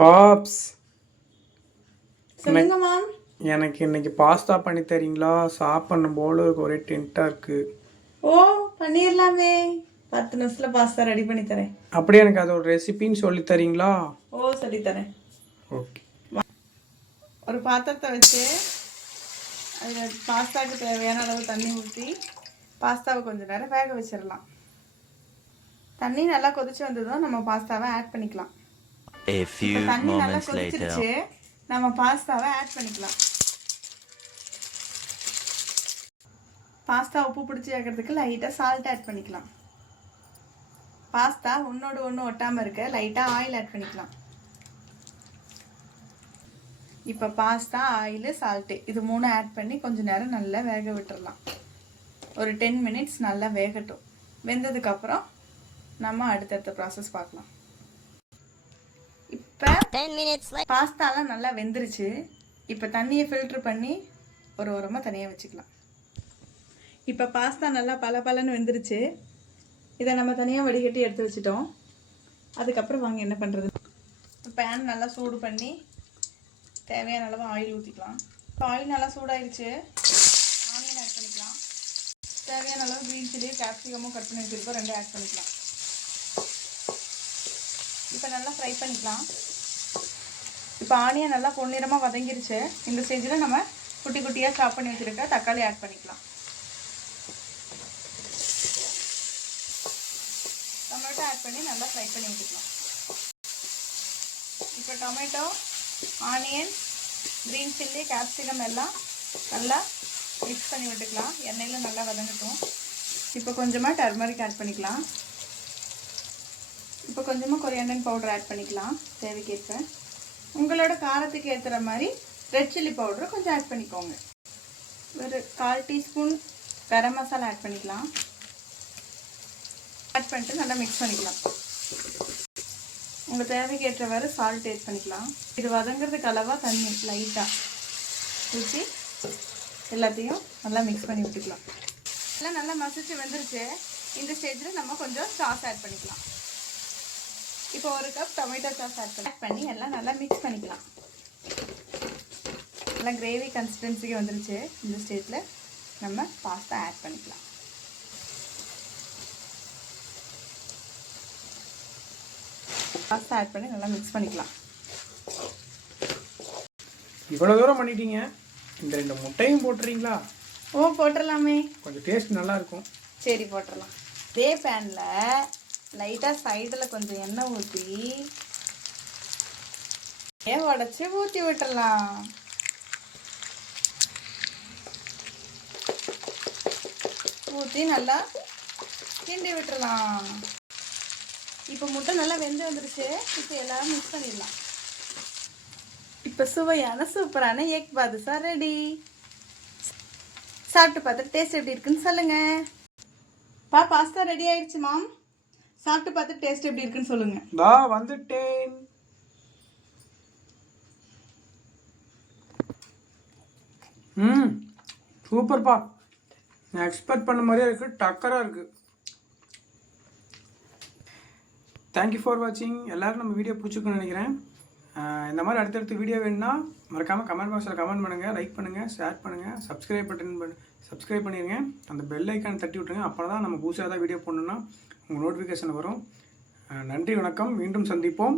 பாப்ஸ், சொல்லுங்க மேம். எனக்கு இன்னைக்கு பாஸ்தா பண்ணி தரீங்களா? சாப்பிடணும் போல ஒரே டென்ட்டாக இருக்கு. ஓ, பண்ணிடலாமே. 10 நிமிஷத்தில் பாஸ்தா ரெடி பண்ணி தரேன். அப்படியே எனக்கு அதோட ரெசிபின்னு சொல்லி தரீங்களா? ஓ, சொல்லி தரேன். ஓகே. ஒரு பாத்திரத்தை வச்சு அதில் பாஸ்தாவுக்கு தேவையான அளவு தண்ணி ஊற்றி பாஸ்தாவை கொஞ்சம் நேரம் வேக வச்சிடலாம். தண்ணி நல்லா கொதிச்சு வந்ததும் நம்ம பாஸ்தாவை ஆட் பண்ணிக்கலாம். தண்ணி நல்லா கொதிச்சிருச்சு, நம்ம பாஸ்தாவை ஆட் பண்ணிக்கலாம். பாஸ்தா உப்பு பிடிச்சி வைக்கிறதுக்கு லைட்டாக சால்ட் ஆட் பண்ணிக்கலாம். பாஸ்தா ஒன்றோடு ஒன்று ஒட்டாமல் இருக்க லைட்டாக ஆயில் ஆட் பண்ணிக்கலாம். இப்போ பாஸ்தா, ஆயிலு, சால்ட்டு இது 3 ஆட் பண்ணி கொஞ்சம் நேரம் நல்லா வேக விட்டுடலாம். ஒரு 10 மினிட்ஸ் நல்லா வேகட்டும். வெந்ததுக்கப்புறம் நம்ம அடுத்தடுத்த ப்ராசஸ் பார்க்கலாம். இப்போ பாஸ்தாலாம் நல்லா வெந்துருச்சு. இப்போ தண்ணியை ஃபில்ட்ரு பண்ணி ஒரு ஓரமாக தனியாக வச்சுக்கலாம். இப்போ பாஸ்தா நல்லா பலன்னு வெந்துருச்சு. இதை நம்ம தனியாக வடிகட்டி எடுத்து வச்சுட்டோம். அதுக்கப்புறம் வாங்க என்ன பண்ணுறது. பேன் நல்லா சூடு பண்ணி தேவையான அளவு ஆயில் ஊற்றிக்கலாம். இப்போ ஆயில் நல்லா சூடாயிருச்சு. ஆனியன் ஆட் பண்ணிக்கலாம். தேவையான அளவு க்ரீன் சில்லி, கேப்சிகமும் கட் பண்ணி வச்சுருக்கோம், 2 ஆட் பண்ணிக்கலாம். இப்போ நல்லா ஃப்ரை பண்ணிக்கலாம். இப்போ ஆனியன் நல்லா பொன்னிறமாக வதங்கிருச்சு. இந்த ஸ்டேஜில் நம்ம குட்டி குட்டியாக சாப் பண்ணி வச்சுருக்க தக்காளி ஆட் பண்ணிக்கலாம். டொமேட்டோ ஆட் பண்ணி நல்லா ஃப்ரை பண்ணி வச்சுக்கலாம். இப்போ tomato, onion, green chilli, capsicum எல்லாம் நல்லா மிக்ஸ் பண்ணி விட்டுக்கலாம். எண்ணெயில் நல்லா வதங்கட்டும். இப்போ கொஞ்சமாக டர்மரிக் ஆட் பண்ணிக்கலாம். இப்போ கொஞ்சமாக கொரியாண்டர் பவுடர் ஆட் பண்ணிக்கலாம் தேவைக்கேற்ப. உங்களோட காரத்துக்கு ஏற்றுற மாதிரி ரெட் சில்லி பவுடரை கொஞ்சம் ஆட் பண்ணிக்கோங்க. ஒரு 1/4 டீஸ்பூன் கரம் மசாலா ஆட் பண்ணிக்கலாம். ஆட் பண்ணிட்டு நல்லா மிக்ஸ் பண்ணிக்கலாம். உங்கள் தேவைக்கு ஏற்றவாறு சால்ட் ஆட் பண்ணிக்கலாம். இது வதங்கிறதுக்கு அளவாக தண்ணி லைட்டாக ஊற்றி எல்லாத்தையும் நல்லா மிக்ஸ் பண்ணி விட்டுக்கலாம். எல்லாம் நல்லா மசிச்சு வந்துருச்சு. இந்த ஸ்டேஜில் நம்ம கொஞ்சம் சாஸ் ஆட் பண்ணிக்கலாம். இப்போ 1 கப் டொமேட்டோ சாஸ் ஆட் பண்ணி எல்லாம் நல்லா மிக்ஸ் பண்ணிக்கலாம். நல்லா கிரேவி கன்சிஸ்டன்சிக்கு வந்துருச்சு. இந்த ஸ்டேஜில் நம்ம பாஸ்தா ஆட் பண்ணிக்கலாம். பாஸ்தா ஆட் பண்ணி நல்லா மிக்ஸ் பண்ணிக்கலாம். இவ்வளோ தூரம் பண்ணிட்டீங்க, இந்த 2 முட்டையும் போட்டுறீங்களா? ஓ, போட்டுடலாமே. கொஞ்சம் டேஸ்ட் நல்லா இருக்கும். சரி, போட்டுடலாம். இதே பேனில் லைட்டாக சைடில் கொஞ்சம் எண்ணெய் ஊற்றி உடச்சி ஊற்றி விட்டுடலாம். ஊற்றி நல்லா கிண்டி விட்டுடலாம். இப்போ முட்டை நல்லா வெந்து வந்துருச்சு. இப்போ எல்லாரும் மிக்ஸ் பண்ணிடலாம். இப்போ சுவையான சூப்பரான எக் பாதுஷா ரெடி. சாப்பிட்டு பார்த்துட்டு டேஸ்ட் எப்படி இருக்குன்னு சொல்லுங்க. பாஸ்தா ரெடி ஆயிடுச்சு மாம். சாப்பிட்டு பார்த்துட்டு டேஸ்ட் எப்படி இருக்குன்னு சொல்லுங்க. வந்துட்டேன். சூப்பர்ப்பா. நான் எக்ஸ்பெக்ட் பண்ண மாதிரியே இருக்குது. டக்கராக இருக்குது. தேங்க்யூ ஃபார் வாட்சிங். எல்லோரும் நம்ம வீடியோ பிடிச்சிருக்குன்னு நினைக்கிறேன். இந்த மாதிரி அடுத்தடுத்த வீடியோ வேணுன்னா மறக்காமல் கமெண்ட் பாக்ஸில் கமெண்ட் பண்ணுங்கள், லைக் பண்ணுங்கள், ஷேர் பண்ணுங்கள், சப்ஸ்கிரைப் பண்ணிடுங்க. அந்த பெல் ஐக்கான் தட்டி விட்டுருங்க. அப்போ தான் நம்ம புதுசாக ஏதாவது வீடியோ போடணுன்னா உங்கள் நோட்டிஃபிகேஷன் வரும். நன்றி, வணக்கம். மீண்டும் சந்திப்போம்.